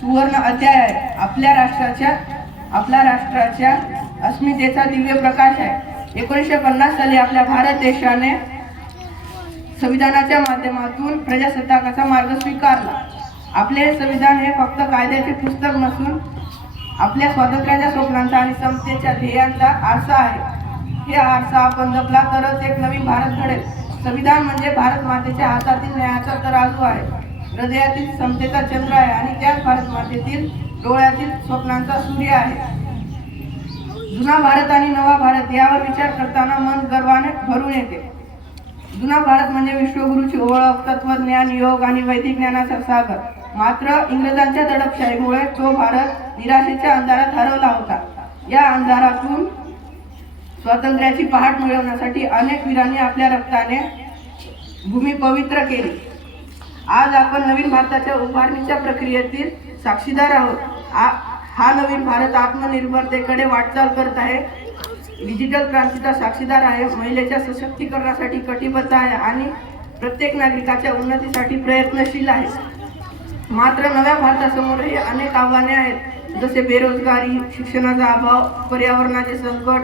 सुवर्ण अध्याय आहे. आपल्या राष्ट्राच्या आपल्या राष्ट्राच्या अस्मितेचा दिव्य प्रकाश आहे. एकोणीसशे पन्नास साली आपल्या भारत देशाने संविधानाच्या माध्यमातून प्रजासत्ताकाचा मार्ग स्वीकारला. आपले हे संविधान हे फक्त कायद्याचे पुस्तक नसून आपल्या स्वातंत्र्याच्या स्वप्नांचा आणि समतेच्या ध्येयांचा आरसा आहे. हे आरसा आपण जपला तरच एक नवीन भारत घडेल. संविधान म्हणजे भारत मातेच्या हातातील न्यायाचा तराजू आहे. हृदयातील समतेचा चंद्र आहे आणि त्याच भारत मातेतील डोळ्यातील स्वप्नांचा सूर्य आहे. जुना भारत आणि नवा भारत यावर विचार करताना मन गर्वाने भरून येते. जुना भारत म्हणजे विश्वगुरूची ओळख तत्वज्ञान योग आणि वैदिक ज्ञानाचा सागर. मात्र इंग्रजांच्या दडपशाहीमुळे तो भारत निराशेच्या अंधारात हरवला होता. या अंधारातून स्वातंत्र्याची पहाट मिळवण्यासाठी अनेक वीरांनी आपल्या रक्ताने भूमी पवित्र केली. आज आपण नवीन भारताच्या उभारणीच्या प्रक्रियेतील साक्षीदार आहोत. आ- हा नवीन भारत आत्मनिर्भरतेकडे वाटचाल करत आहे. डिजिटल क्रांतीचा साक्षीदार आहे. महिलेच्या सशक्तीकरणासाठी कटिबद्ध आहे आणि प्रत्येक नागरिकाच्या उन्नतीसाठी प्रयत्नशील आहे. मात्र नव्या भारतासमोरही अनेक आव्हाने आहेत. जसे बेरोजगारी शिक्षणाचा अभाव पर्यावरणाचे संकट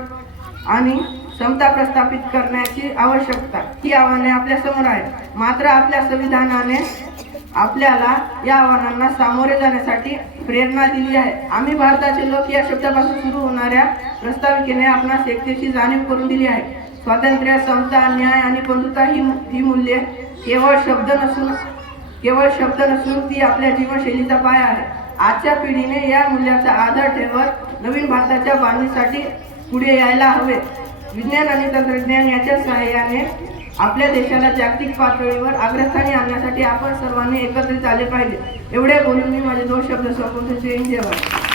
आणि समता प्रस्थापित करण्याची आवश्यकता. ही आव्हाने आपल्यासमोर आहेत. मात्र आपल्या संविधानाने आपल्याला या आव्हानांना सामोरे जाण्यासाठी प्रेरणा दिली आहे. आम्ही भारताचे लोक या शब्दापासून सुरू होणाऱ्या प्रस्ताविकेने आपणास एकतेची जाणीव करून दिली आहे. स्वातंत्र्य समता न्याय आणि बंधुता ही ही मूल्ये केवळ शब्द नसून केवळ शब्द नसून ती आपल्या जीवनशैलीचा पाय आहे. आजच्या पिढीने या मूल्याचा आधार ठेवत नवीन भारताच्या बांधणीसाठी पुढे यायला हवे विज्ञान आणि तंत्रज्ञान याच्या सहाय्याने आपल्या देशाला जागतिक पातळीवर अग्रस्थानी आणण्यासाठी आपण सर्वांनी एकत्रित आले पाहिजे. एवढे बोलून मी माझे दोन शब्द संपवतो. जय हिंद जय भारत.